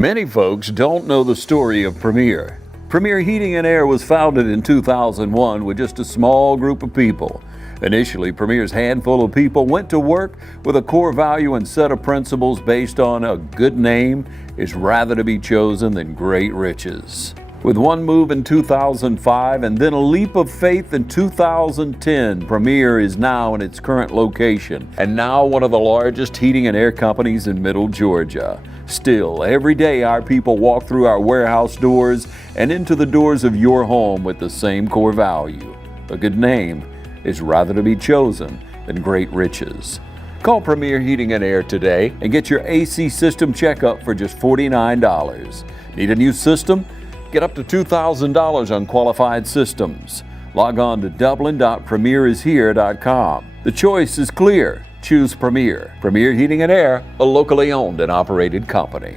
Many folks don't know the story of Premier. Premier Heating and Air was founded in 2001 with just a small group of people. Initially, Premier's handful of people went to work with a core value and set of principles based on a good name is rather to be chosen than great riches. With one move in 2005 and then a leap of faith in 2010, Premier is now in its current location and now one of the largest heating and air companies in Middle Georgia. Still, every day our people walk through our warehouse doors and into the doors of your home with the same core value. A good name is rather to be chosen than great riches. Call Premier Heating and Air today and get your AC system checkup for just $49. Need a new system? Get up to $2,000 on qualified systems. Log on to dublin.premierishere.com. The choice is clear. Choose Premier. Premier Heating and Air, a locally owned and operated company.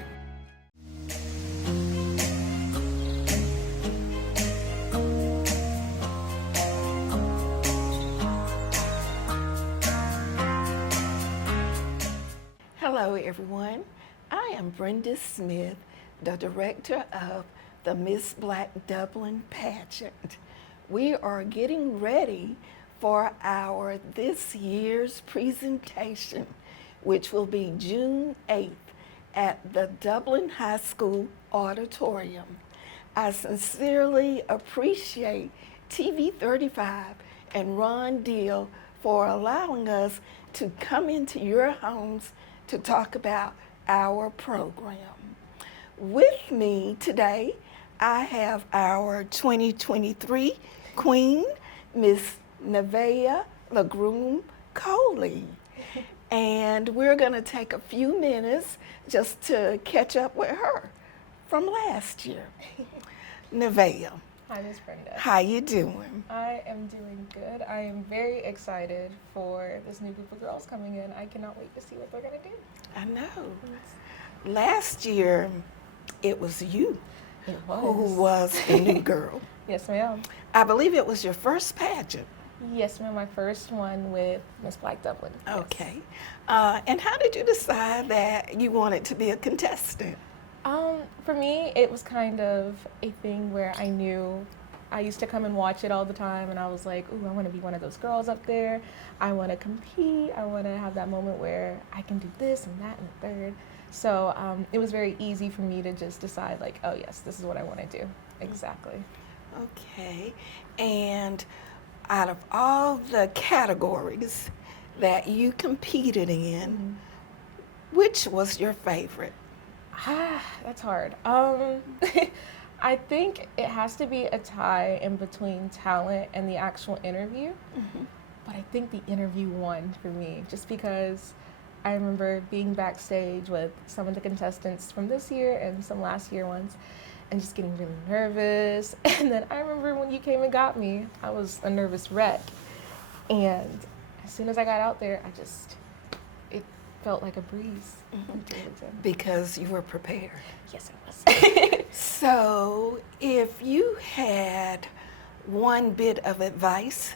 Hello everyone, I am Brenda Smith, the director of the Miss Black Dublin Pageant. We are getting ready for our this year's presentation, which will be June 8th at the Dublin High School Auditorium. I sincerely appreciate TV35 and Ron Deal for allowing us to come into your homes to talk about our program. With me today, I have our 2023 Queen, Miss Nevaeh LaGroom Coley. And we're going to take a few minutes just to catch up with her from last year. Nevaeh. Hi, Miss Brenda. How you doing? I am doing good. I am very excited for this new group of girls coming in. I cannot wait to see what they're going to do. I know. Last year, it was you who was the new girl. Yes, ma'am. I believe it was your first pageant. Yes, ma'am. My first one with Miss Black Dublin. Okay. And how did you decide that you wanted to be a contestant? For me, it was kind of a thing where I knew I used to come and watch it all the time, and I was like, ooh, I want to be one of those girls up there. I want to compete. I want to have that moment where I can do this and that and the third. So it was very easy for me to just decide, like, oh, yes, this is what I want to do. Exactly. Okay. And out of all the categories that you competed in, which was your favorite? That's hard. I think it has to be a tie in between talent and the actual interview. But I think the interview won for me, just because I remember being backstage with some of the contestants from this year and some last year ones, and just getting really nervous. And then I remember when you came and got me, I was a nervous wreck. And as soon as I got out there, it felt like a breeze. Because you were prepared. Yes, I was. So if you had one bit of advice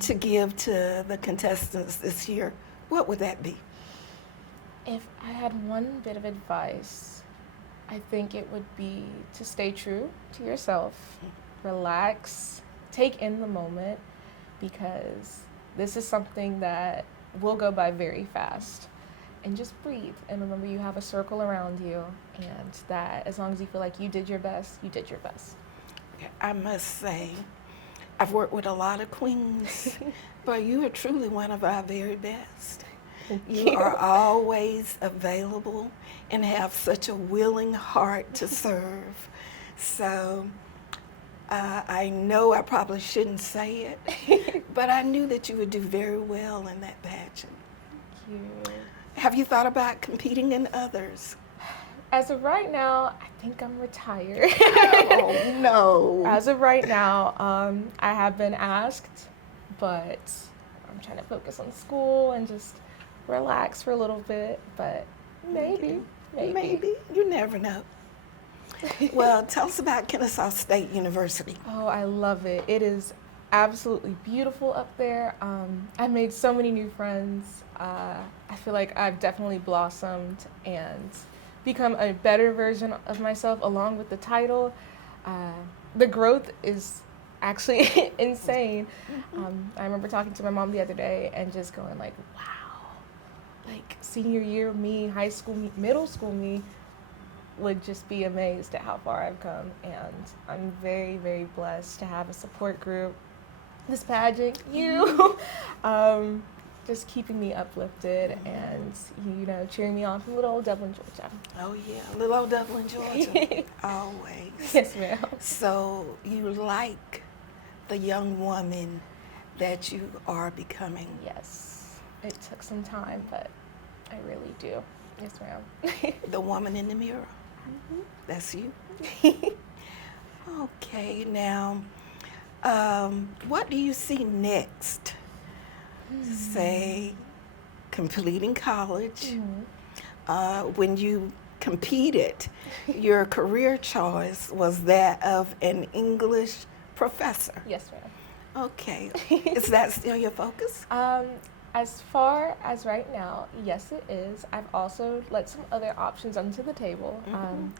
to give to the contestants this year, what would that be? If I had one bit of advice, I think it would be to stay true to yourself, relax, take in the moment, because this is something that will go by very fast. And just breathe, and remember you have a circle around you, and that as long as you feel like you did your best, you did your best. I must say, I've worked with a lot of queens, but you are truly one of our very best. You are always available and have such a willing heart to serve. So I know I probably shouldn't say it, but I knew that you would do very well in that pageant. Thank you. Have you thought about competing in others? As of right now, I think I'm retired. Oh, no. As of right now, I have been asked, but I'm trying to focus on school and just relax for a little bit, but maybe. You never know. Well, tell us about Kennesaw State University. Oh, I love it. It is absolutely beautiful up there. I've made so many new friends. I feel like I've definitely blossomed, and become a better version of myself along with the title. The growth is actually insane. I remember talking to my mom the other day and just going like, wow, like senior year of me, high school me, middle school me would just be amazed at how far I've come. And I'm very, very blessed to have a support group, this pageant, you, just keeping me uplifted and, you know, cheering me on from little old Dublin, Georgia. Oh, yeah, little old Dublin, Georgia. Always. Yes, ma'am. So you like the young woman that you are becoming? Yes. It took some time, but I really do. Yes, ma'am. The woman in the mirror? That's you? Okay, now, what do you see next? Say, completing college. When you competed, your career choice was that of an English professor. Yes, ma'am. Okay, is that still your focus? As far as right now, yes, it is. I've also let some other options onto the table,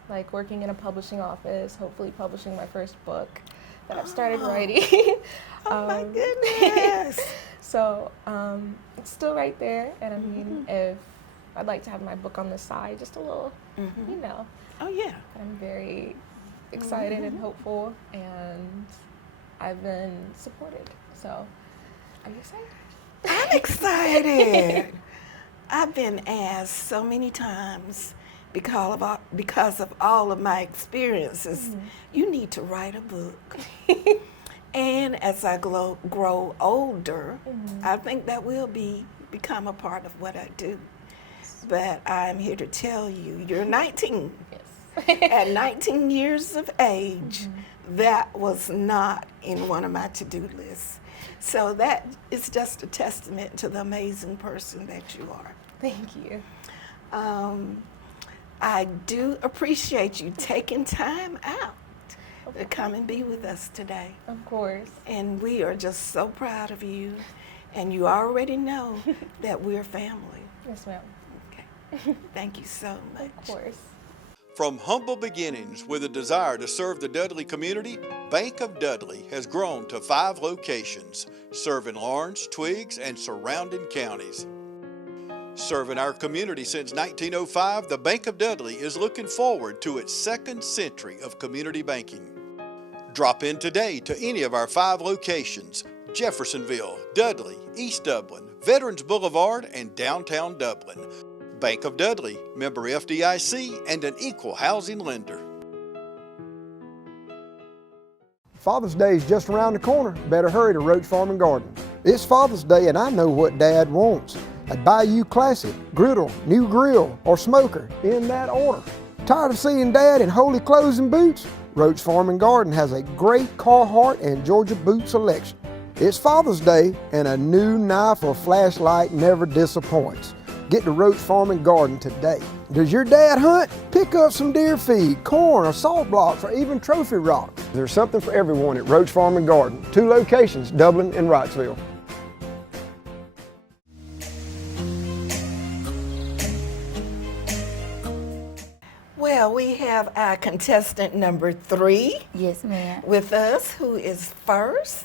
like working in a publishing office, hopefully publishing my first book that I've started writing. Oh my goodness. So it's still right there, and I mean, if I'd like to have my book on the side, just a little, you know. Oh yeah. I'm very excited and hopeful, and I've been supported. So, are you excited? I'm excited. I've been asked so many times because of all of my experiences, you need to write a book. And as I grow older, I think that will become a part of what I do. But I'm here to tell you, you're 19. Yes. At 19 years of age, that was not in one of my to-do lists. So that is just a testament to the amazing person that you are. Thank you. I do appreciate you taking time out to come and be with us today. Of course. And we are just so proud of you. And you already know that we're family. Yes, ma'am. Okay. Thank you so much. Of course. From humble beginnings with a desire to serve the Dudley community, Bank of Dudley has grown to 5 locations, serving Lawrence, Twiggs, and surrounding counties. Serving our community since 1905, the Bank of Dudley is looking forward to its 2nd century of community banking. Drop in today to any of our 5 locations: Jeffersonville, Dudley, East Dublin, Veterans Boulevard, and downtown Dublin. Bank of Dudley, member FDIC, and an equal housing lender. Father's Day is just around the corner. Better hurry to Roach Farm and Garden. It's Father's Day and I know what Dad wants. A Bayou Classic, griddle, new grill, or smoker, in that order. Tired of seeing Dad in holey clothes and boots? Roach Farm and Garden has a great Carhartt and Georgia boot selection. It's Father's Day and a new knife or flashlight never disappoints. Get to Roach Farm and Garden today. Does your dad hunt? Pick up some deer feed, corn, or salt blocks, or even trophy rocks. There's something for everyone at Roach Farm and Garden. 2 locations, Dublin and Wrightsville. Well, we have our contestant number 3 Yes, ma'am. with us, who is first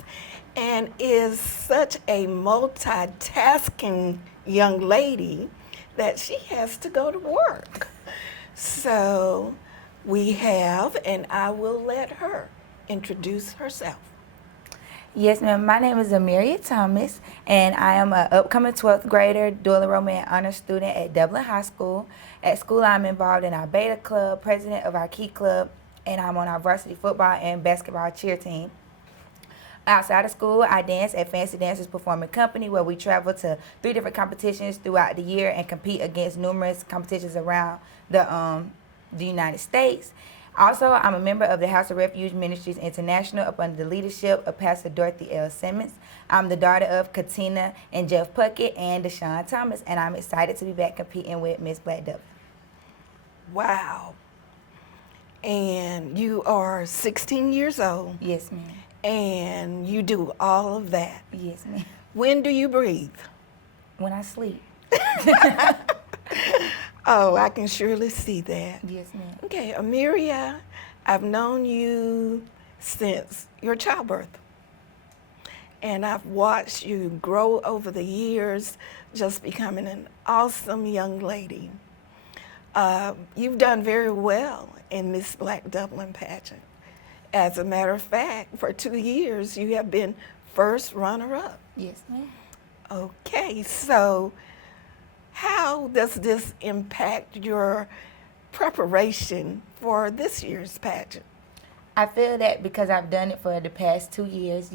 and is such a multitasking young lady that she has to go to work. So we have, and I will let her introduce herself. Yes, ma'am. My name is Amelia Thomas, and I am an upcoming 12th grader, dual enrollment honor student at Dublin High School. At school, I'm involved in our Beta Club, president of our Key Club, and I'm on our varsity football and basketball cheer team. Outside of school, I dance at Fancy Dancers Performing Company, where we travel to 3 different competitions throughout the year and compete against numerous competitions around the United States. Also, I'm a member of the House of Refuge Ministries International up under the leadership of Pastor Dorothy L. Simmons. I'm the daughter of Katina and Jeff Puckett and Deshaun Thomas, and I'm excited to be back competing with Miss Black Dublin. Wow. And you are 16 years old. Yes, ma'am. And you do all of that. Yes, ma'am. When do you breathe? When I sleep. Oh, I can surely see that. Yes, ma'am. Okay, Amiria, I've known you since your childbirth. And I've watched you grow over the years, just becoming an awesome young lady. You've done very well in Miss Black Dublin pageant. As a matter of fact, for 2 years, you have been first runner-up. Yes, ma'am. Okay, so how does this impact your preparation for this year's pageant? I feel that because I've done it for the past 2 years,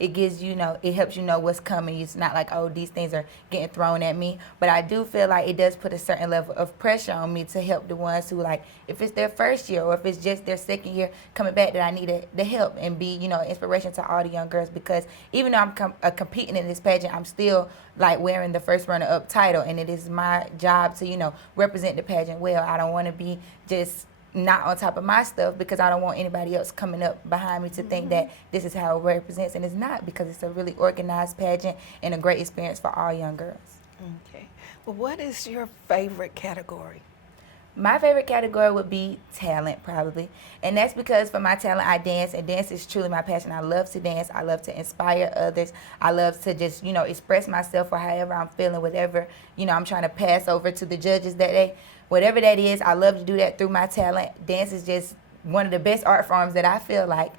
it gives it helps you know what's coming. It's not like, oh, these things are getting thrown at me. But I do feel like it does put a certain level of pressure on me to help the ones who, like, if it's their first year or if it's just their second year coming back, that I need the help and be, inspiration to all the young girls. Because even though I'm competing in this pageant, I'm still, like, wearing the first runner-up title. And it is my job to, represent the pageant well. I don't want to be just not on top of my stuff because I don't want anybody else coming up behind me to think that this is how it represents, and it's not, because it's a really organized pageant and a great experience for all young girls. Okay. Well, what is your favorite category? My favorite category would be talent, probably. And that's because for my talent, I dance, and dance is truly my passion. I love to dance. I love to inspire others. I love to just, express myself or however I'm feeling, whatever, I'm trying to pass over to the judges that day. Whatever that is, I love to do that through my talent. Dance is just one of the best art forms that I feel like.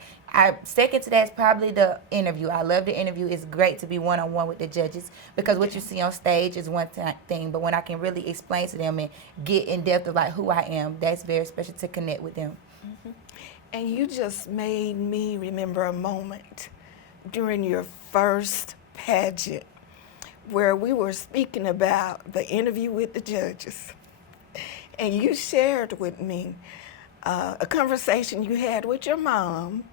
Second to that is probably the interview. I love the interview. It's great to be one-on-one with the judges because what you see on stage is one thing, but when I can really explain to them and get in depth of like who I am, that's very special to connect with them. Mm-hmm. And you just made me remember a moment during your first pageant where we were speaking about the interview with the judges. And you shared with me a conversation you had with your mom,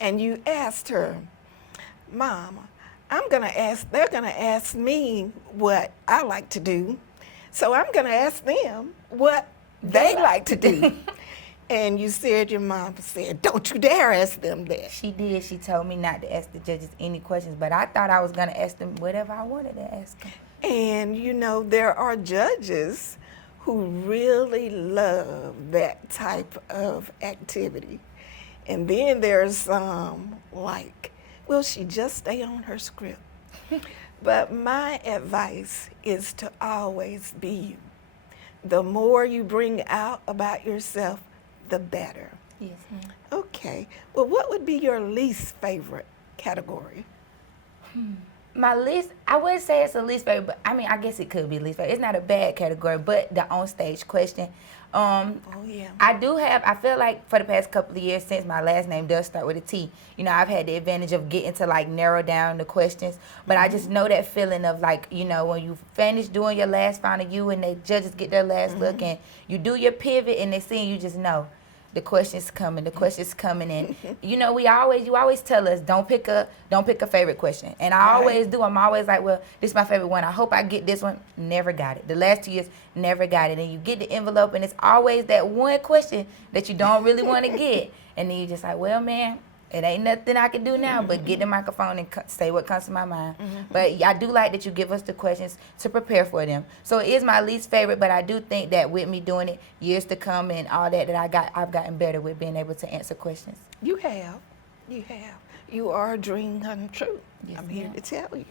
and you asked her, Mom, they're gonna ask me what I like to do, so I'm gonna ask them what they like to do. And you said, your mom said, don't you dare ask them that. She did. She told me not to ask the judges any questions, but I thought I was gonna ask them whatever I wanted to ask them. And there are judges who really love that type of activity. And then there's some like, will she just stay on her script? But my advice is to always be you. The more you bring out about yourself, the better. Yes, ma'am. Okay. Well, what would be your least favorite category? My least, I wouldn't say it's a least favorite, but I guess it could be least favorite. It's not a bad category, but the on-stage question. Oh, yeah. I feel like for the past couple of years, since my last name does start with a T, I've had the advantage of getting to like narrow down the questions. But I just know that feeling of like, when you finish doing your last final you and the judges get their last look and you do your pivot and they see you just know. The question's coming, and you always tell us don't pick a favorite question, and I always do. I'm always like, well, this is my favorite one. I hope I get this one. Never got it. The last 2 years, never got it. And you get the envelope, and it's always that one question that you don't really want to get, and then you just like, well, man, it ain't nothing I can do now but get the microphone and say what comes to my mind. But I do like that you give us the questions to prepare for them. So it is my least favorite, but I do think that with me doing it years to come and all that I've gotten better with being able to answer questions. You have. You are a dream come true. Yes, I'm here ma'am. to tell you.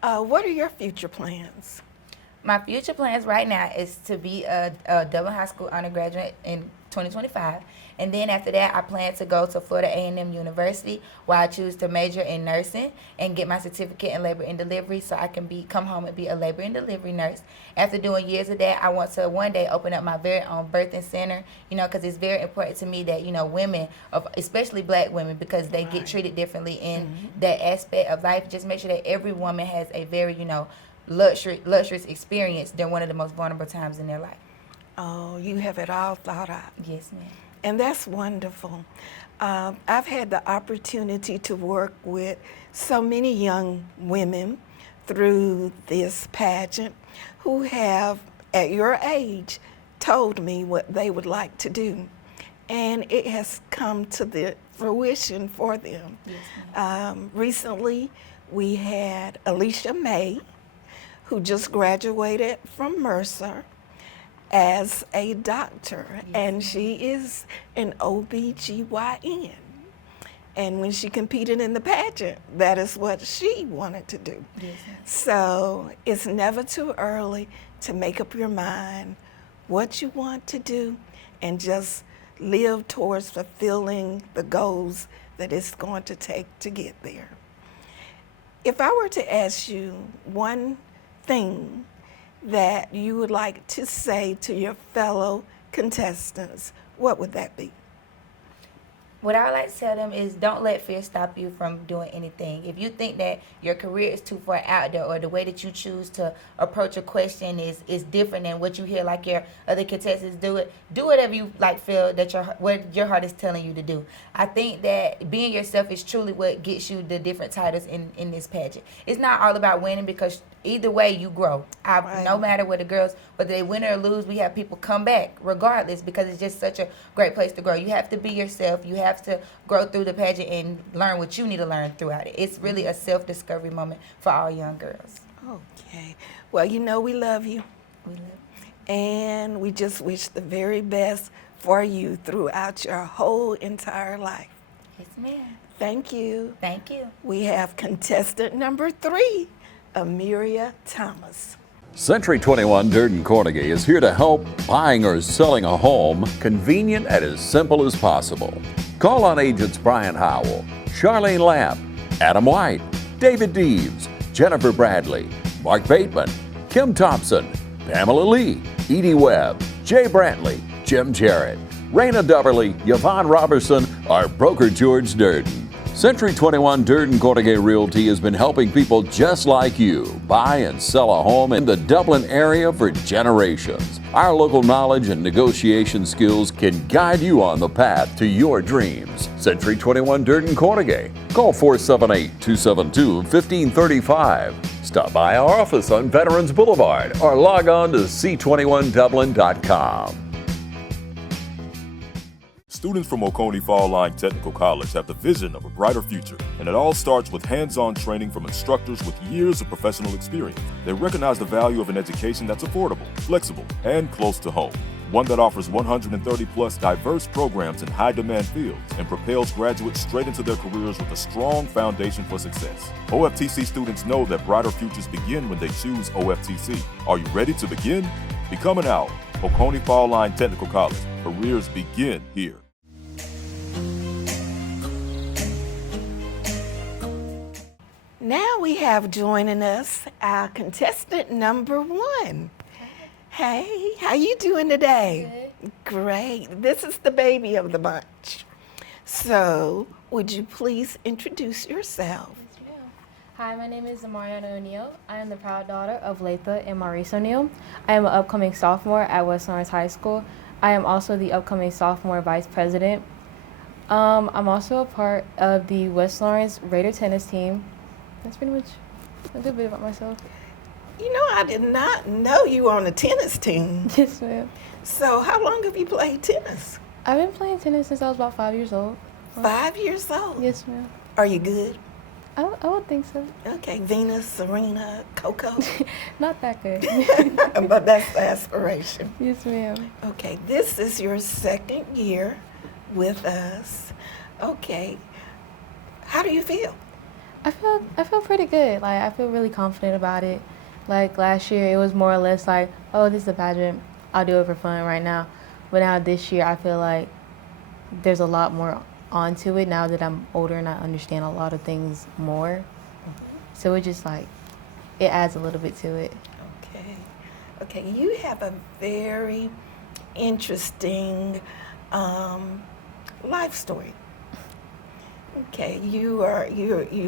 What are your future plans? My future plans right now is to be a Dublin High School undergraduate in 2025. And then after that, I plan to go to Florida A&M University, where I choose to major in nursing and get my certificate in labor and delivery so I can come home and be a labor and delivery nurse. After doing years of that, I want to one day open up my very own birthing center, because it's very important to me that, women, especially black women, because they get treated differently in that aspect of life. Just make sure that every woman has a very, luxurious experience during one of the most vulnerable times in their life. Oh, you have it all thought out. Yes, ma'am. And that's wonderful. I've had the opportunity to work with so many young women through this pageant who have, at your age, told me what they would like to do. And it has come to the fruition for them. Yes, Recently, we had Alicia May, who just graduated from Mercer. as a doctor, and she is an OBGYN. And when she competed in the pageant, that is what she wanted to do. Yes. So it's never too early to make up your mind what you want to do and just live towards fulfilling the goals that it's going to take to get there. If I were to ask you one thing that you would like to say to your fellow contestants, what would that be? What I would like to tell them is don't let fear stop you from doing anything. If you think that your career is too far out there, or the way that you choose to approach a question is different than what you hear like your other contestants do whatever you like feel that what your heart is telling you to do. I think that being yourself is truly what gets you the different titles in this pageant. It's not all about winning, because either way you grow. Right. No matter what the girls, whether they win or lose, we have people come back regardless, because it's just such a great place to grow. You have to be yourself. You have to grow through the pageant and learn what you need to learn throughout it. It's really a self-discovery moment for all young girls. Okay. Well, you know we love you. We love you. And we just wish the very best for you throughout your whole entire life. Yes, ma'am. Thank you. Thank you. We have contestant number 3, Amiria Thomas. Century 21 Durden Carnegie is here to help buying or selling a home convenient and as simple as possible. Call on agents Brian Howell, Charlene Lamp, Adam White, David Deeves, Jennifer Bradley, Mark Bateman, Kim Thompson, Pamela Lee, Edie Webb, Jay Brantley, Jim Jarrett, Raina Dubberly, Yvonne Robertson, our broker George Durden. Century 21 Durden Carnegie Realty has been helping people just like you buy and sell a home in the Dublin area for generations. Our local knowledge and negotiation skills can guide you on the path to your dreams. Century 21 Durden Carnegie. Call 478-272-1535. Stop by our office on Veterans Boulevard or log on to c21dublin.com. Students from Oconee Fall Line Technical College have the vision of a brighter future, and it all starts with hands-on training from instructors with years of professional experience. They recognize the value of an education that's affordable, flexible, and close to home. One that offers 130-plus diverse programs in high-demand fields and propels graduates straight into their careers with a strong foundation for success. OFTC students know that brighter futures begin when they choose OFTC. Are you ready to begin? Become an owl. Oconee Fall Line Technical College. Careers begin here. Now we have joining us our contestant number 1. Hey, how you doing today? Good. Great. This is the baby of the bunch. So, would you please introduce yourself? Yes, ma'am. Hi, my name is Mariana O'Neill. I am the proud daughter of Latha and Maurice O'Neill. I am an upcoming sophomore at West Lawrence High School. I am also the upcoming sophomore vice president. I'm also a part of the West Lawrence Raider tennis team. That's pretty much a good bit about myself. You know, I did not know you were on a tennis team. Yes, ma'am. So, how long have you played tennis? I've been playing tennis since I was about 5 years old. 5 years old? Yes, ma'am. Are you good? I would think so. Okay, Venus, Serena, Coco. Not that good. But that's the aspiration. Yes, ma'am. Okay, this is your 2nd year with us. Okay, how do you feel? I feel pretty good. Like, I feel really confident about it. Like, last year, it was more or less like, oh, this is a pageant. I'll do it for fun right now. But now this year, I feel like there's a lot more onto it now that I'm older and I understand a lot of things more. So it just like, it adds a little bit to it. Okay, you have a very interesting life story. Okay, you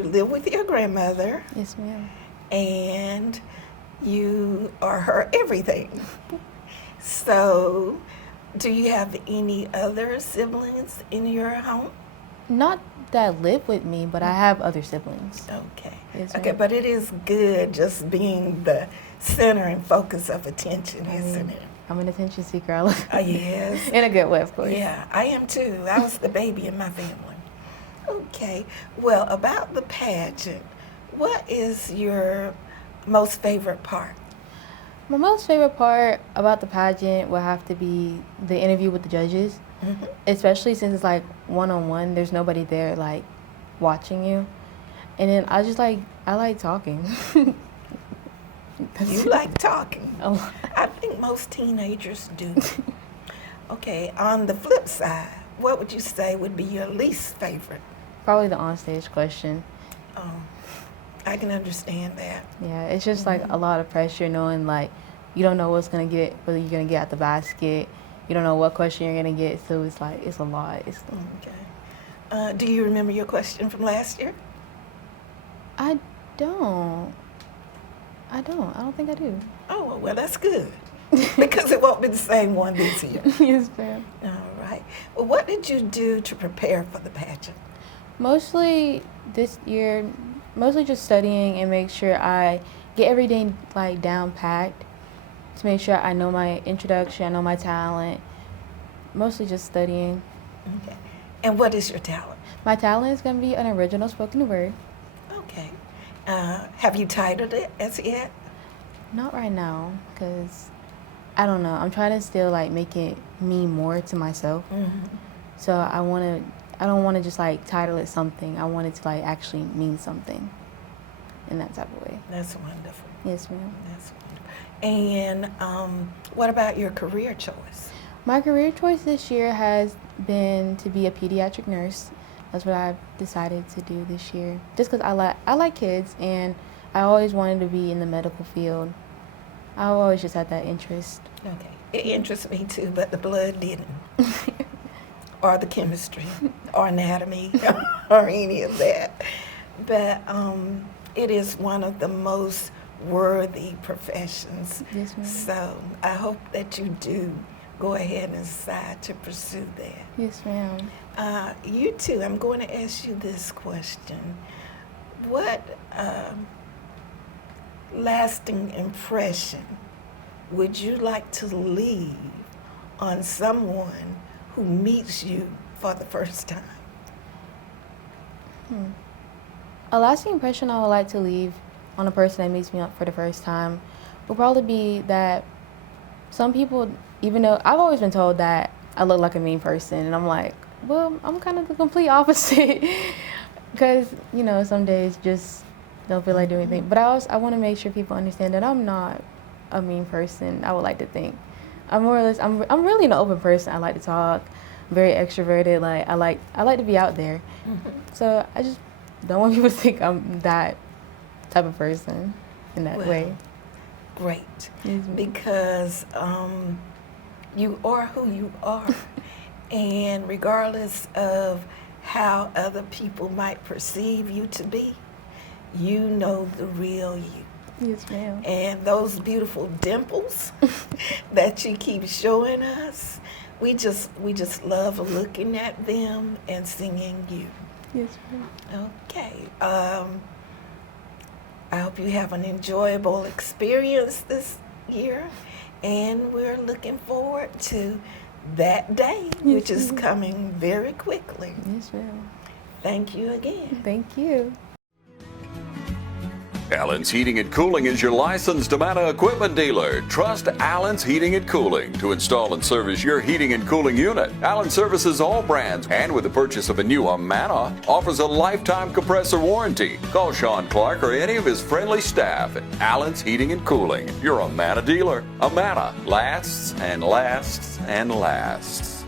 live with your grandmother. Yes, ma'am. And you are her everything. So, do you have any other siblings in your home? Not that live with me, but I have other siblings. Okay. Yes, Okay, ma'am. but it is good just being the center and focus of attention, isn't it? I'm an attention seeker. I love Yes. in a good way, of course. Yeah, I am too. I was the baby in my family. Okay, well, about the pageant, what is your most favorite part? My most favorite part about the pageant would have to be the interview with the judges, especially since it's like one-on-one. There's nobody there like watching you, and then I like talking. You like talking. A lot. I think most teenagers do. Okay, on the flip side, what would you say would be your least favorite? Probably the onstage question. Oh, I can understand that. Yeah, it's just like a lot of pressure knowing like you don't know whether you're gonna get at the basket. You don't know what question you're gonna get, so it's like it's a lot. Okay. Do you remember your question from last year? I don't. I don't think I do. Oh, well, that's good. Because it won't be the same one this year. Yes, ma'am. All right. Well, what did you do to prepare for the pageant? Mostly this year, mostly just studying and make sure I get everything like down packed to make sure I know my introduction, I know my talent. Mostly just studying. Okay. And what is your talent? My talent is gonna be an original spoken word. Okay. Have you titled it as yet? Not right now, cause I don't know. I'm trying to still like make it mean more to myself. So I don't want to just like title it something. I want it to like actually mean something in that type of way. That's wonderful. Yes, ma'am. That's wonderful. And what about your career choice? My career choice this year has been to be a pediatric nurse. That's what I've decided to do this year. Just because I like kids, and I always wanted to be in the medical field. I always just had that interest. Okay. It interests me too, but the blood didn't. Or the chemistry, or anatomy, or any of that. But it is one of the most worthy professions. Yes, ma'am. So I hope that you do go ahead and decide to pursue that. Yes, ma'am. You too, I'm going to ask you this question. What lasting impression would you like to leave on someone who meets you for the first time? A lasting impression I would like to leave on a person that meets me up for the first time would probably be that some people, even though I've always been told that I look like a mean person, and I'm like, well, I'm kind of the complete opposite. Because, you know, some days just don't feel like doing anything. But I want to make sure people understand that I'm not a mean person. I would like to think. I'm more or less, I'm really an open person. I like to talk, very extroverted. Like I like to be out there. So I just don't want people to think I'm that type of person in that way. Great. Yes, ma'am. Because you are who you are. And regardless of how other people might perceive you to be, you know the real you. Yes, ma'am. And those beautiful dimples that you keep showing us, we just love looking at them and singing you. Yes, ma'am. Okay. I hope you have an enjoyable experience this year, and we're looking forward to that day, which is coming very quickly. Yes, ma'am. Thank you again. Thank you. Allen's Heating and Cooling is your licensed Amana equipment dealer. Trust Allen's Heating and Cooling to install and service your heating and cooling unit. Allen services all brands, and with the purchase of a new Amana, offers a lifetime compressor warranty. Call Sean Clark or any of his friendly staff at Allen's Heating and Cooling, your Amana dealer. Amana lasts and lasts and lasts.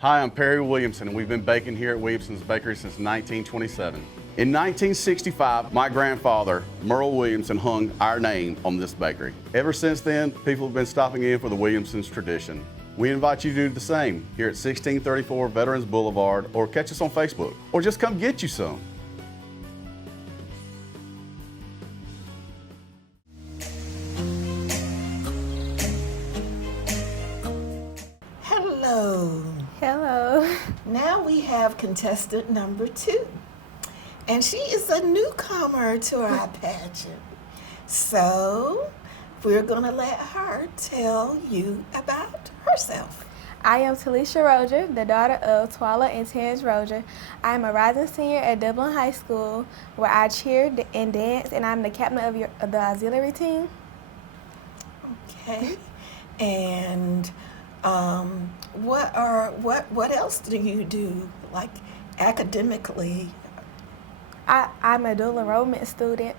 Hi, I'm Perry Williamson, and we've been baking here at Williamson's Bakery since 1927. In 1965, my grandfather, Merle Williamson, hung our name on this bakery. Ever since then, people have been stopping in for the Williamson's tradition. We invite you to do the same here at 1634 Veterans Boulevard, or catch us on Facebook, or just come get you some. Hello. Hello. Now we have contestant number 2. And she is a newcomer to our pageant. So we're going to let her tell you about herself. I am Talisha Roger, the daughter of Twala and Terrence Roger. I am a rising senior at Dublin High School, where I cheer and dance, and I'm the captain of the auxiliary team. Okay. And what else do you do, like academically? I'm a dual enrollment student.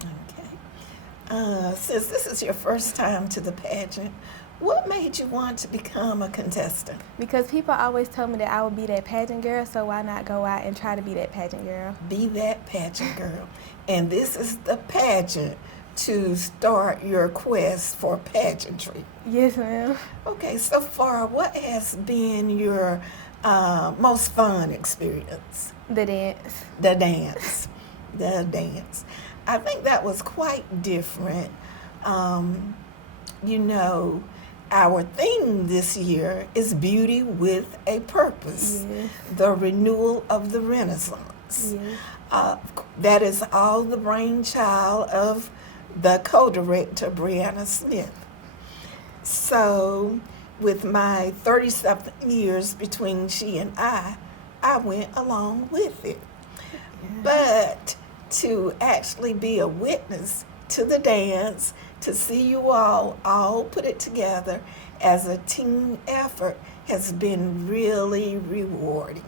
Okay. Since this is your first time to the pageant, what made you want to become a contestant? Because people always tell me that I would be that pageant girl, so why not go out and try to be that pageant girl? Be that pageant girl. And this is the pageant to start your quest for pageantry. Yes, ma'am. Okay, so far, what has been your most fun experience? The dance. The dance. The dance. I think that was quite different. You know, our theme this year is Beauty with a Purpose, Yes. the renewal of the Renaissance. Yes. That is all the brainchild of the co-director, Brianna Smith. So, with my 30-something years between she and I went along with it. But to actually be a witness to the dance, to see you all put it together as a team effort has been really rewarding.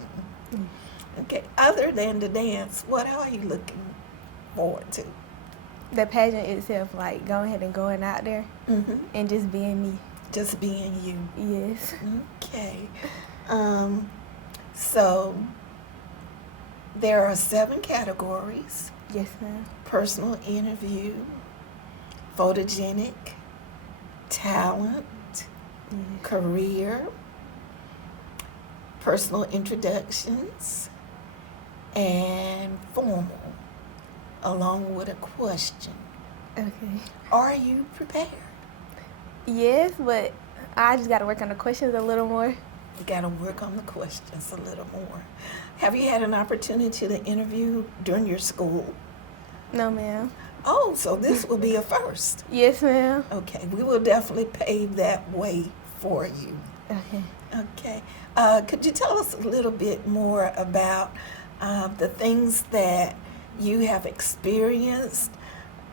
Okay, other than the dance, what are you looking forward to? The pageant itself, like going ahead and going out there and just being me. Just being you. Yes. Okay. So there are 7 categories: Yes, ma'am. personal interview, photogenic, talent, career, personal introductions, and formal, along with a question. Okay. Are you prepared? Yes, but I just got to work on the questions a little more. You got to work on the questions a little more. Have you had an opportunity to interview during your school? No, ma'am. Oh, so this will be a first. Yes, ma'am. Okay, we will definitely pave that way for you. Okay. Okay. Could you tell us a little bit more about the things that you have experienced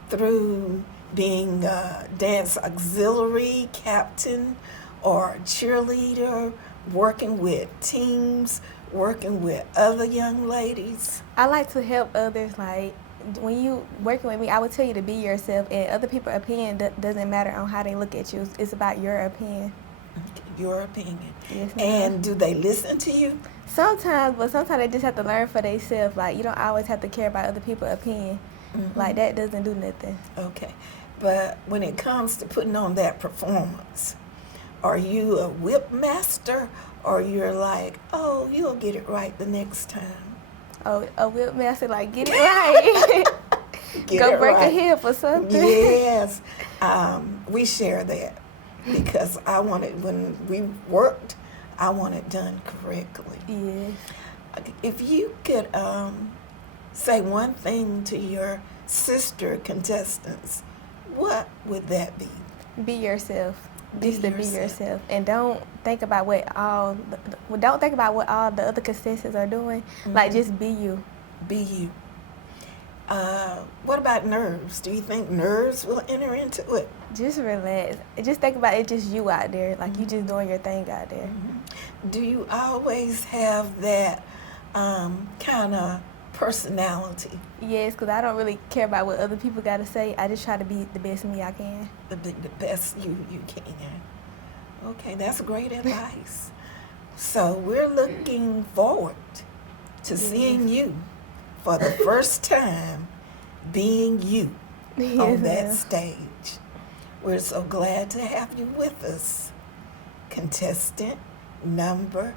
through being dance auxiliary captain or cheerleader, working with teams, working with other young ladies? I like to help others. Like, when you working with me, I would tell you to be yourself, and other people's opinion doesn't matter on how they look at you. It's about your opinion. Your opinion. Yes, ma'am. And do they listen to you? Sometimes, but sometimes they just have to learn for themselves. Like, you don't always have to care about other people's opinion. Like, that doesn't do nothing. Okay. But when it comes to putting on that performance, are you a whip master, or you're like, oh, you'll get it right the next time? Oh, a whip master, like, get it right. Get Go it break right. a hip or something. Yes. We share that because I want it, when we worked, I want it done correctly. Yes. If you could say one thing to your sister contestants, what would that be? Be yourself. Just to be yourself. yourself, and don't think about what all the other contestants are doing. Like, just be you. Be you. What about nerves? Do you think nerves will enter into it? Just relax. Just think about it. Just you out there, like you just doing your thing out there. Do you always have that kind of personality? Yes, because I don't really care about what other people got to say. I just try to be the best me I can. The best you can. Okay, that's great advice. So we're looking forward to seeing you for the first time being you on that ma'am. stage. We're so glad to have you with us. Contestant number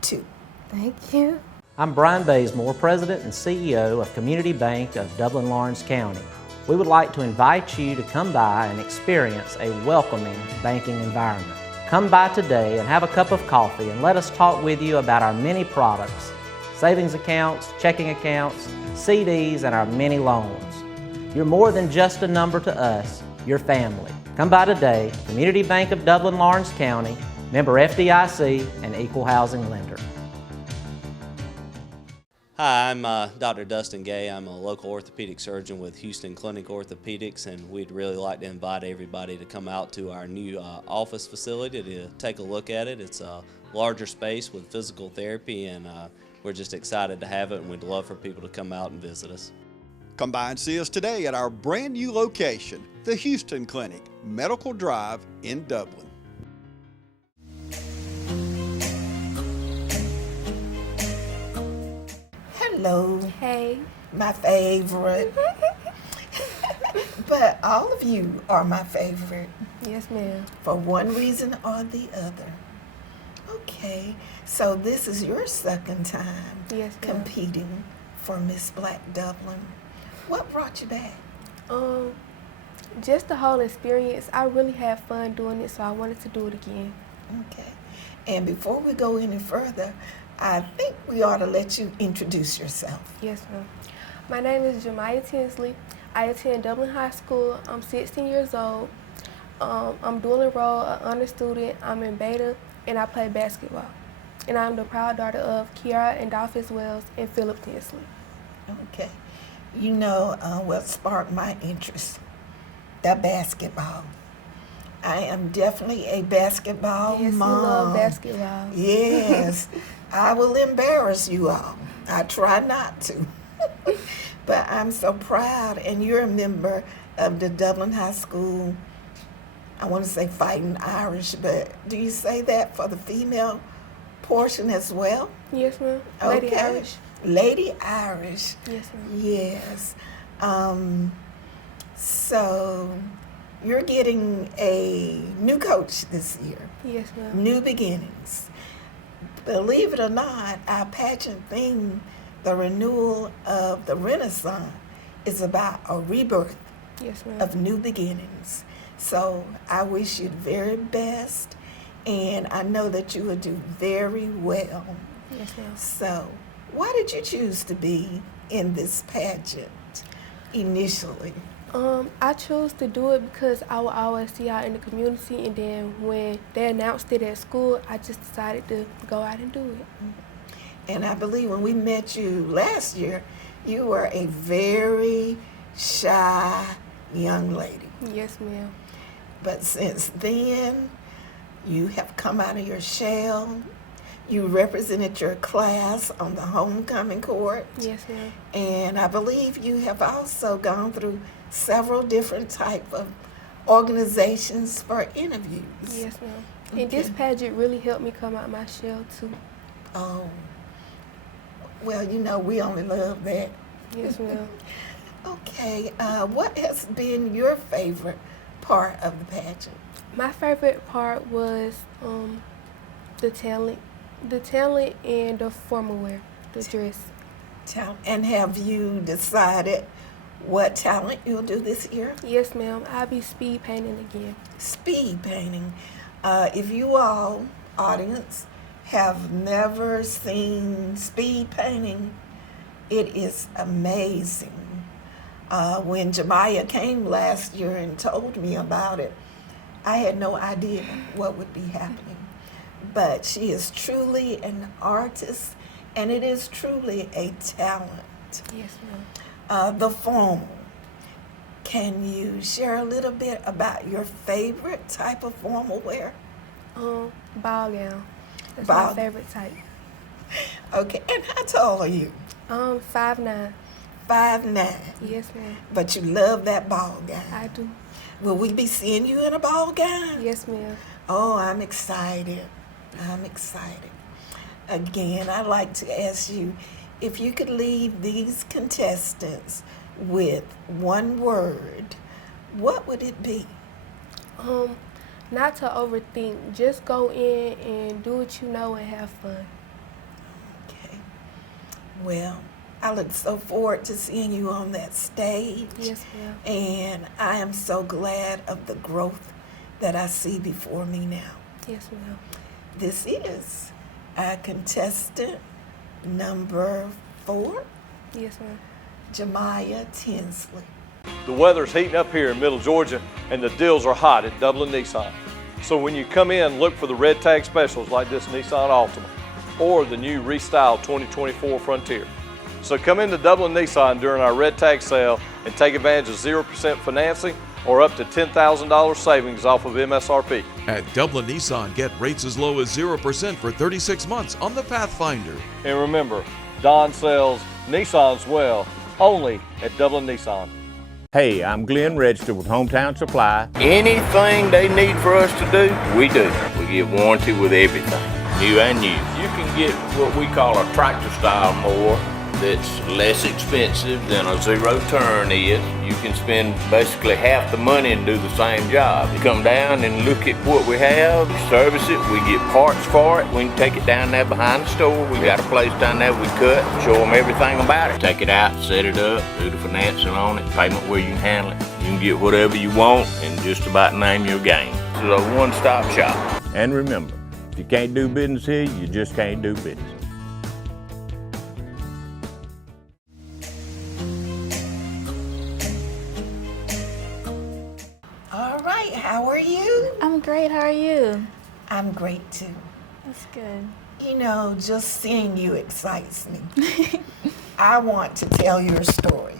2. Thank you. I'm Brian Bazemore, President and CEO of Community Bank of Dublin-Lawrence County. We would like to invite you to come by and experience a welcoming banking environment. Come by today and have a cup of coffee and let us talk with you about our many products, savings accounts, checking accounts, CDs, and our many loans. You're more than just a number to us, you're family. Come by today, Community Bank of Dublin-Lawrence County, member FDIC and equal housing lender. Hi, I'm Dr. Dustin Gay. I'm a local orthopedic surgeon with Houston Clinic Orthopedics, and we'd really like to invite everybody to come out to our new office facility to take a look at it. It's a larger space with physical therapy, and we're just excited to have it, and we'd love for people to come out and visit us. Come by and see us today at our brand new location, the Houston Clinic, Medical Drive in Dublin. Hello, Hey. my favorite. But all of you are my favorite Yes, ma'am. for one reason or the other. Okay, so this is your second time Yes, ma'am. competing for Miss Black Dublin. What brought you back? Just the whole experience. I really had fun doing it, so I wanted to do it again. Okay, and before we go any further, I think we ought to let you introduce yourself. Yes, ma'am. My name is Jemiah Tinsley. I attend Dublin High School. I'm 16 years old. I'm dual enrolled, an honor student. I'm in Beta, and I play basketball. And I'm the proud daughter of Kiara and Dolphus Wells and Philip Tinsley. Okay, you know what sparked my interest? The basketball. I am definitely a basketball Yes, mom. you love basketball. Yes, I will embarrass you all. I try not to. But I'm so proud, and you're a member of the Dublin High School, I want to say Fighting Irish, but do you say that for the female portion as well? Yes, ma'am. Lady Okay. Irish. Lady Irish. Yes, ma'am. Yes. So you're getting a new coach this year. Yes, ma'am. New beginnings. Believe it or not, our pageant theme, the renewal of the Renaissance, is about a rebirth Yes, ma'am. of new beginnings. So I wish you the very best, and I know that you will do very well. Yes, ma'am. So why did you choose to be in this pageant initially? I chose to do it because I would always see out in the community, and then when they announced it at school, I just decided to go out and do it. And I believe when we met you last year, you were a very shy young lady. Yes, ma'am. But since then, you have come out of your shell. You represented your class on the homecoming court. Yes, ma'am. And I believe you have also gone through several different type of organizations for interviews. Yes, ma'am. And this Okay. pageant really helped me come out my shell too. Oh, well, you know, we only love that. Yes, ma'am. Okay, what has been your favorite part of the pageant? My favorite part was the talent and the formal wear, the dress. And have you decided what talent you'll do this year? Yes, ma'am. I'll be speed painting again. Speed painting. If you all, audience, have never seen speed painting, it is amazing. When Jemiah came last year and told me about it, I had no idea what would be happening. But she is truly an artist, and it is truly a talent. Yes, ma'am. The formal. Can you share a little bit about your favorite type of formal wear? Ball gown. That's Ball- my favorite type. Okay, and how tall are you? 5'9". 5'9". Yes, ma'am. But you love that ball gown. I do. Will we be seeing you in a ball gown? Yes, ma'am. Oh, I'm excited. I'm excited. Again, I'd like to ask you if you could leave these contestants with one word, what would it be? Not to overthink. Just go in and do what you know and have fun. Okay. Well, I look so forward to seeing you on that stage. Yes, ma'am. And I am so glad of the growth that I see before me now. Yes, ma'am. This is our contestant number 4, Yes, ma'am. Jemiah Tinsley. The weather's heating up here in Middle Georgia, and the deals are hot at Dublin Nissan. So when you come in, look for the red tag specials like this Nissan Altima or the new restyled 2024 Frontier. So come into Dublin Nissan during our red tag sale and take advantage of 0% financing or up to $10,000 savings off of MSRP. At Dublin Nissan, get rates as low as 0% for 36 months on the Pathfinder. And remember, Don sells Nissans well, only at Dublin Nissan. Hey, I'm Glenn Register with Hometown Supply. Anything they need for us to do, we do. We give warranty with everything, new and used. You can get what we call a tractor style mower that's less expensive than a zero turn is. You can spend basically half the money and do the same job. You come down and look at what we have, service it, we get parts for it. We can take it down there behind the store. We got a place down there we cut, show them everything about it. Take it out, set it up, do the financing on it, payment where you can handle it. You can get whatever you want and just about name your game. This is a one-stop shop. And remember, if you can't do business here, you just can't do business. All right, how are you? I'm great, how are you? I'm great too. That's good. You know, just seeing you excites me. I want to tell your story,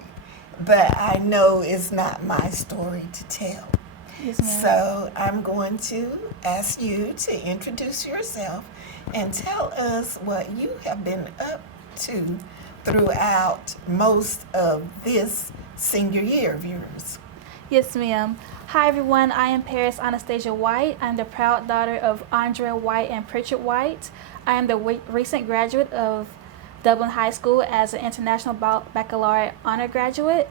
but I know it's not my story to tell. Yes, ma'am. So I'm going to ask you to introduce yourself and tell us what you have been up to throughout most of this senior year of yours. Yes, ma'am. Hi, everyone. I am Paris Anastasia White. I'm the proud daughter of Andrea White and Pritchard White. I am the recent graduate of Dublin High School as an International Baccalaureate honor graduate,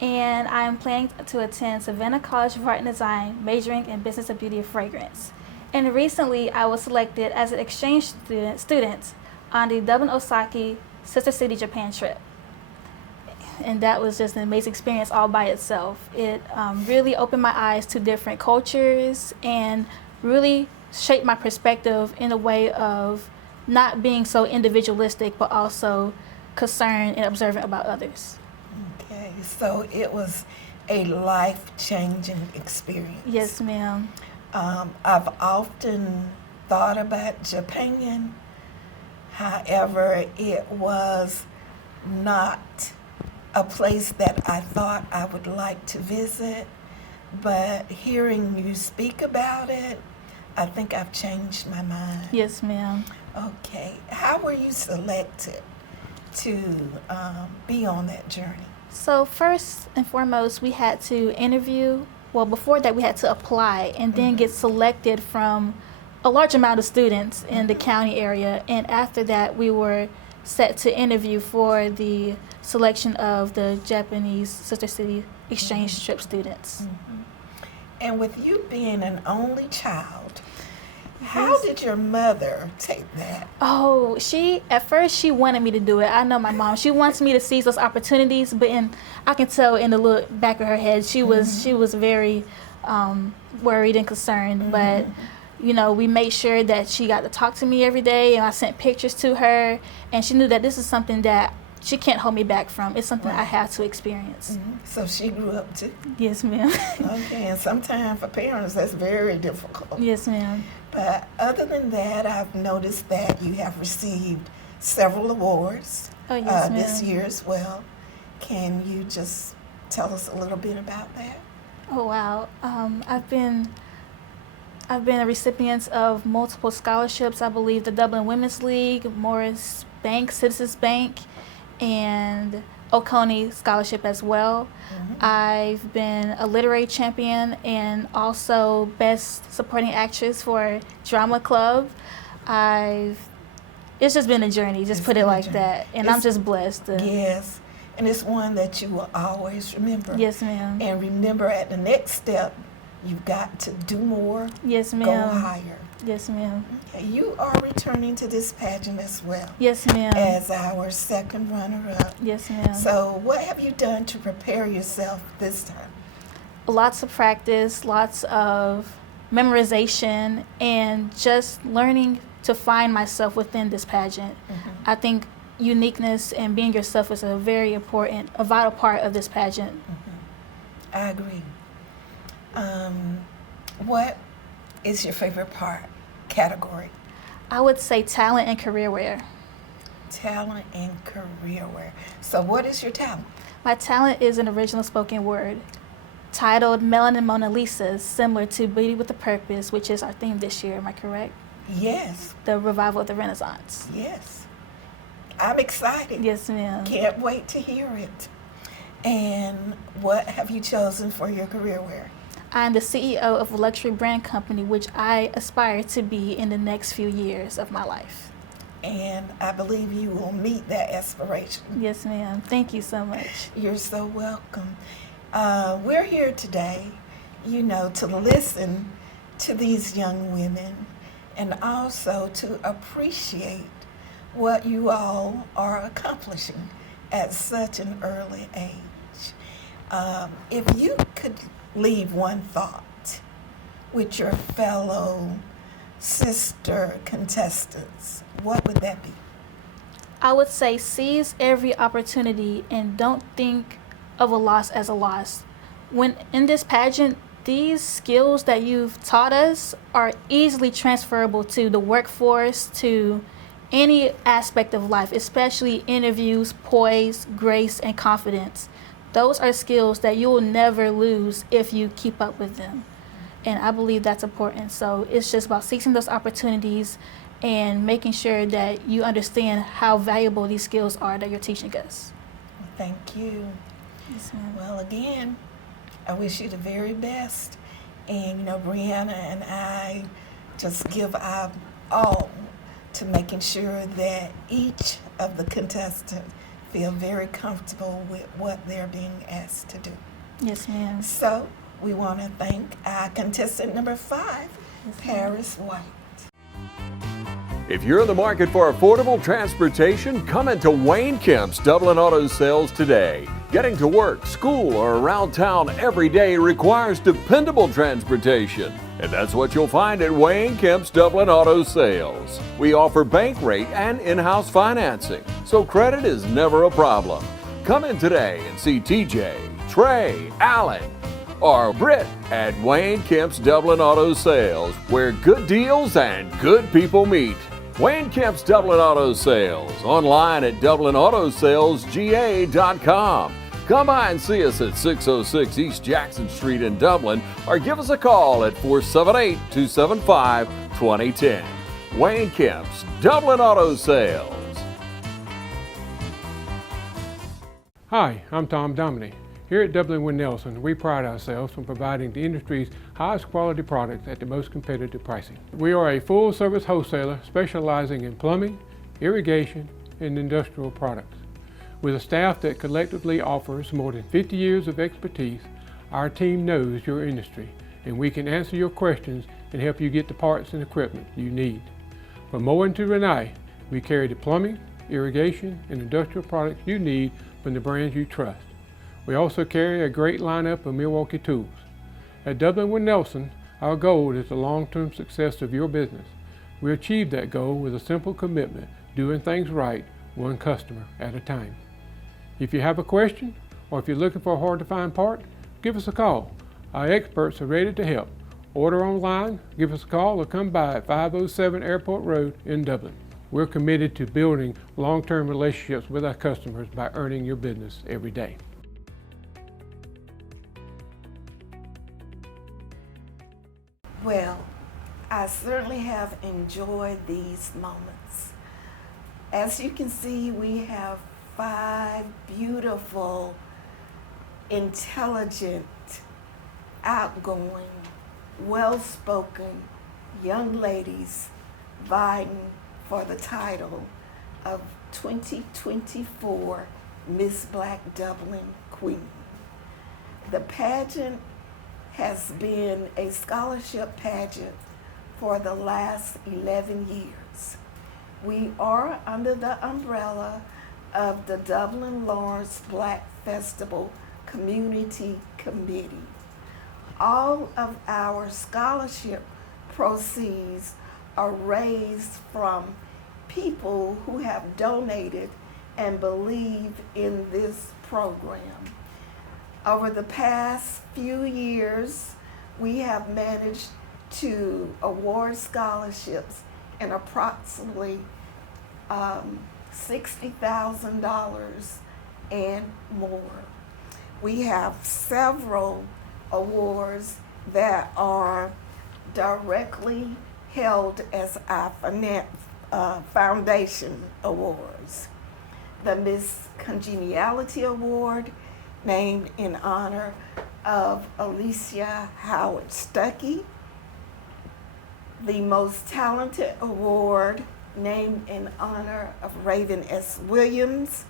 and I am planning to attend Savannah College of Art and Design, majoring in Business of Beauty and Fragrance. And recently, I was selected as an exchange student on the Dublin Osaki Sister City Japan trip. And that was just an amazing experience all by itself. It really opened my eyes to different cultures and really shaped my perspective in a way of not being so individualistic, but also concerned and observant about others. Okay, so it was a life-changing experience. Yes, ma'am. I've often thought about Japan. However, it was not a place that I thought I would like to visit, but hearing you speak about it, I think I've changed my mind. Yes, ma'am. Okay, how were you selected to be on that journey? So first and foremost, we had to interview. Well, before that, we had to apply and then get selected from a large amount of students in the county area. And after that, we were set to interview for the selection of the Japanese Sister City exchange trip students. And with you being an only child, how did your mother take that? Oh, at first she wanted me to do it. I know my mom. She wants me to seize those opportunities, but I can tell in the little back of her head she was very worried and concerned. But you know, we made sure that she got to talk to me every day, and I sent pictures to her, and she knew that this is something that she can't hold me back from. It's something I have to experience. So she grew up too? Yes, ma'am. Okay, and sometimes for parents that's very difficult. Yes, ma'am. But other than that, I've noticed that you have received several awards this year as well. Can you just tell us a little bit about that? Oh, wow. I've been a recipient of multiple scholarships. I believe the Dublin Women's League, Morris Bank, Citizens Bank, and Oconee Scholarship as well. I've been a literary champion and also Best Supporting Actress for Drama Club. It's just been a journey, just put it like that. And I'm just blessed. Yes, and it's one that you will always remember. Yes, ma'am. And remember at the next step, you've got to do more. Yes, ma'am. Go higher. Yes, ma'am. Okay, you are returning to this pageant as well. Yes, ma'am. As our second runner-up. Yes, ma'am. So what have you done to prepare yourself this time? Lots of practice, lots of memorization, and just learning to find myself within this pageant. I think uniqueness and being yourself is a very important, a vital part of this pageant. I agree. What is your favorite category? I would say talent and career wear. talent and career. So what is your talent? My talent is an original spoken word titled Melanin Mona Lisas, similar to Beauty with a Purpose, which is our theme this year. Am I correct? Yes. The revival of the Renaissance. Yes. I'm excited. Yes, ma'am. Can't wait to hear it. And what have you chosen for your career? I'm the CEO of a luxury brand company, which I aspire to be in the next few years of my life. And I believe you will meet that aspiration. Yes, ma'am. Thank you so much. You're so welcome. We're here today, to listen to these young women and also to appreciate what you all are accomplishing at such an early age. If you could leave one thought with your fellow sister contestants, what would that be? I would say seize every opportunity and don't think of a loss as a loss. When in this pageant, these skills that you've taught us are easily transferable to the workforce, to any aspect of life, especially interviews, poise, grace, and confidence. Those are skills that you will never lose if you keep up with them. And I believe that's important. So it's just about seizing those opportunities and making sure that you understand how valuable these skills are that you're teaching us. Thank you. Yes, ma'am. Well, again, I wish you the very best. And, Brianna and I just give our all to making sure that each of the contestants feel very comfortable with what they're being asked to do. Yes, ma'am. So we want to thank our contestant number 5, Paris White. If you're in the market for affordable transportation, come into Wayne Kemp's Dublin Auto Sales today. Getting to work, school, or around town every day requires dependable transportation. And that's what you'll find at Wayne Kemp's Dublin Auto Sales. We offer bank rate and in-house financing, so credit is never a problem. Come in today and see TJ, Trey, Alan, or Britt at Wayne Kemp's Dublin Auto Sales, where good deals and good people meet. Wayne Kemp's Dublin Auto Sales, online at DublinAutoSalesGA.com. Come by and see us at 606 East Jackson Street in Dublin, or give us a call at 478-275-2010. Wayne Kemp's Dublin Auto Sales. Hi, I'm Tom Dominy. Here at Dublin Wynn Nelson, we pride ourselves on providing the industry's highest quality products at the most competitive pricing. We are a full-service wholesaler specializing in plumbing, irrigation, and industrial products. With a staff that collectively offers more than 50 years of expertise, our team knows your industry, and we can answer your questions and help you get the parts and equipment you need. From Moen to Renee, we carry the plumbing, irrigation, and industrial products you need from the brands you trust. We also carry a great lineup of Milwaukee tools. At Dublin Wynn Nelson, our goal is the long-term success of your business. We achieve that goal with a simple commitment, doing things right, one customer at a time. If you have a question, or if you're looking for a hard-to-find part, give us a call. Our experts are ready to help. Order online, give us a call, or come by at 507 Airport Road in Dublin. We're committed to building long-term relationships with our customers by earning your business every day. Well, I certainly have enjoyed these moments. As you can see, we have 5 beautiful, intelligent, outgoing, well-spoken young ladies vying for the title of 2024 Miss Black Dublin Queen. The pageant has been a scholarship pageant for the last 11 years. We are under the umbrella of the Dublin Lawrence Black Festival Community Committee. All of our scholarship proceeds are raised from people who have donated and believe in this program. Over the past few years, we have managed to award scholarships in approximately $60,000 and more. We have several awards that are directly held as our foundation awards. The Miss Congeniality Award, named in honor of Alicia Howard Stuckey. The Most Talented Award, named in honor of Raven S. Williams.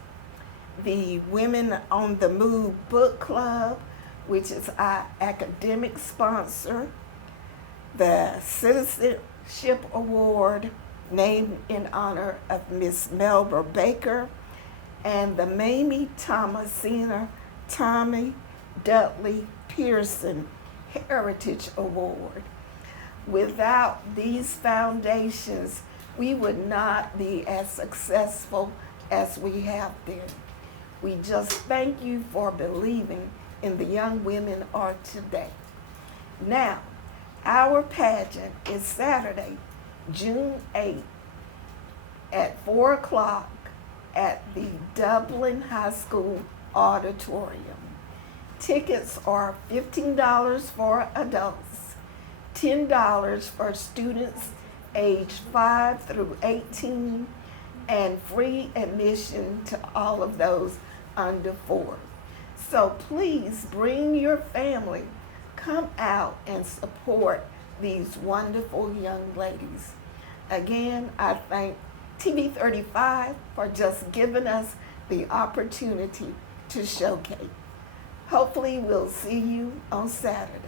The Women on the Move Book Club, which is our academic sponsor. The Citizenship Award, named in honor of Miss Melba Baker. And the Mamie Thomasina Tommy Dudley Pearson Heritage Award. Without these foundations, we would not be as successful as we have been. We just thank you for believing in the young women of today. Now, our pageant is Saturday, June 8th at 4 o'clock at the Dublin High School Auditorium. Tickets are $15 for adults, $10 for students aged 5 through 18, and free admission to all of those under 4. So please bring your family, come out and support these wonderful young ladies. Again, I thank TV 35 for just giving us the opportunity to showcase. Hopefully we'll see you on Saturday.